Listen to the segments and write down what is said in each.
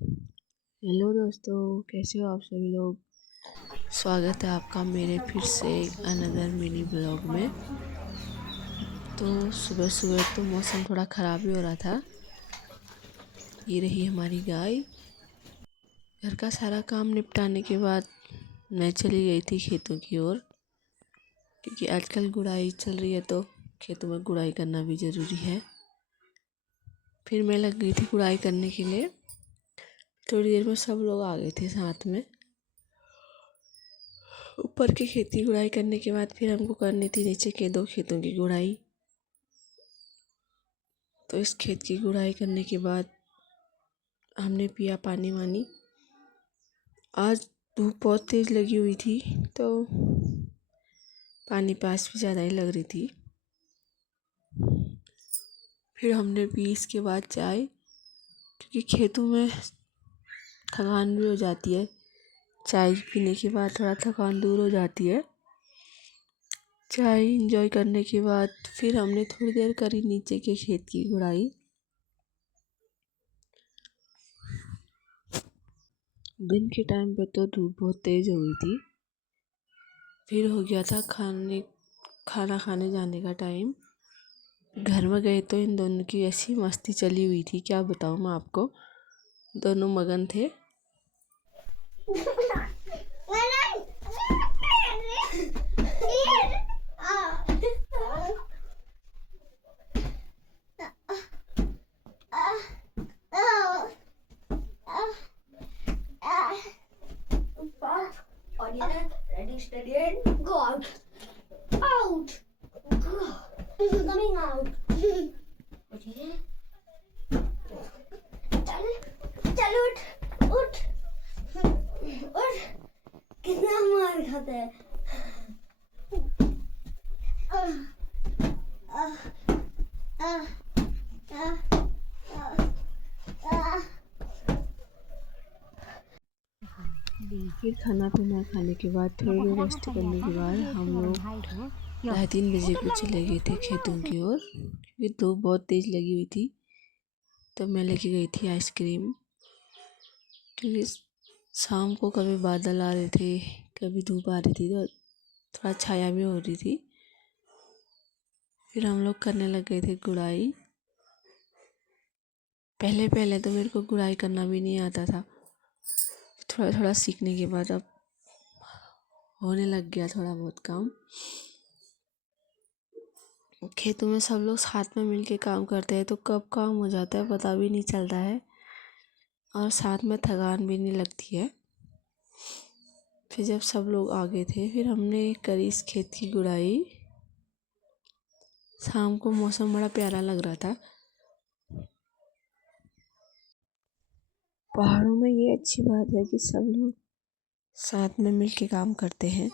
Hello दोस्तों, कैसे हो आप सभी लोग। स्वागत है आपका मेरे फिर से अनदर मिनी ब्लॉग में। तो सुबह सुबह तो मौसम थोड़ा ख़राब ही हो रहा था। ये रही हमारी गाय। घर का सारा काम निपटाने के बाद मैं चली गई थी खेतों की ओर, क्योंकि आजकल गुड़ाई चल रही है तो खेतों में गुड़ाई करना भी ज़रूरी है। फिर मैं लग गई थी गुड़ाई करने के लिए। थोड़ी देर में सब लोग आ गए थे साथ में। ऊपर की खेत की गुड़ाई करने के बाद फिर हमको करनी थी नीचे के 2 खेतों की गुड़ाई। तो इस खेत की गुड़ाई करने के बाद हमने पिया पानी वानी। आज धूप बहुत तेज़ लगी हुई थी तो पानी प्यास भी ज़्यादा ही लग रही थी। फिर हमने पी इसके बाद चाय, क्योंकि खेतों में थकान भी हो जाती है। चाय पीने के बाद थोड़ा थकान दूर हो जाती है। चाय इंजॉय करने के बाद फिर हमने थोड़ी देर करी नीचे के खेत की गुड़ाई। दिन के टाइम पे तो धूप बहुत तेज़ हो गई थी। फिर हो गया था खाना खाने जाने का टाइम। घर में गए तो इन दोनों की ऐसी मस्ती चली हुई थी, क्या बताऊँ मैं आपको। दोनों मगन थे। Ready, steady, and go out. Out. This is coming out. Okay. चल उठ कितना मार खाते हैं। फिर खाना पीना खाने के बाद थोड़ी देर रेस्ट करने के बाद हम लोग 2:30 बजे को चले गए थे खेतों की ओर, क्योंकि धूप बहुत तेज़ लगी हुई थी। तो मैं लेके गई थी आइसक्रीम, क्योंकि शाम को कभी बादल आ रहे थे, कभी धूप आ रही थी, तो थोड़ा छाया भी हो रही थी। फिर हम लोग करने लग गए थे गुड़ाई। पहले तो मेरे को गुड़ाई करना भी नहीं आता था। थोड़ा थोड़ा सीखने के बाद अब होने लग गया थोड़ा बहुत काम। खेतों में सब लोग साथ में मिलके काम करते हैं तो कब काम हो जाता है पता भी नहीं चलता है, और साथ में थकान भी नहीं लगती है। फिर जब सब लोग आ गए थे फिर हमने करी इस खेत की गुड़ाई। शाम को मौसम बड़ा प्यारा लग रहा था। पहाड़ों में ये अच्छी बात है कि सब लोग साथ में मिलके काम करते हैं।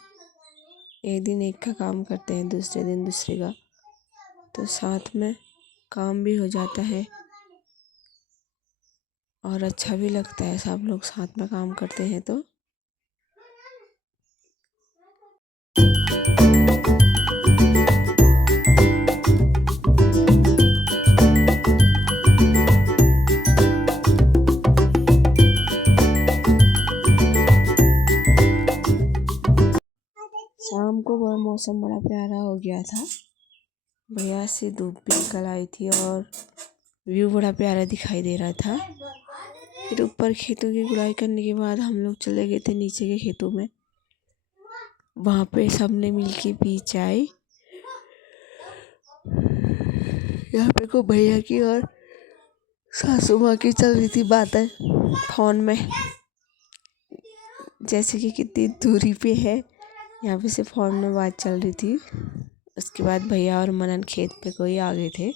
एक दिन एक का काम करते हैं, दूसरे दिन दूसरे का, तो साथ में काम भी हो जाता है और अच्छा भी लगता है। सब लोग साथ में काम करते हैं तो शाम को वह मौसम बड़ा प्यारा हो गया था। बढ़िया सी धूप भी निकल आई थी और व्यू बड़ा प्यारा दिखाई दे रहा था। फिर ऊपर खेतों की गुड़ाई करने के बाद हम लोग चले गए थे नीचे के खेतों में। वहाँ पे सबने मिलके पी चाय। यहाँ पे को भैया की और सासू माँ की चल रही थी बातें फोन में, जैसे कि कितनी दूरी पे है। यहाँ पे से फोन में बात चल रही थी। उसके बाद भैया और मनन खेत पे कोई आ गए थे।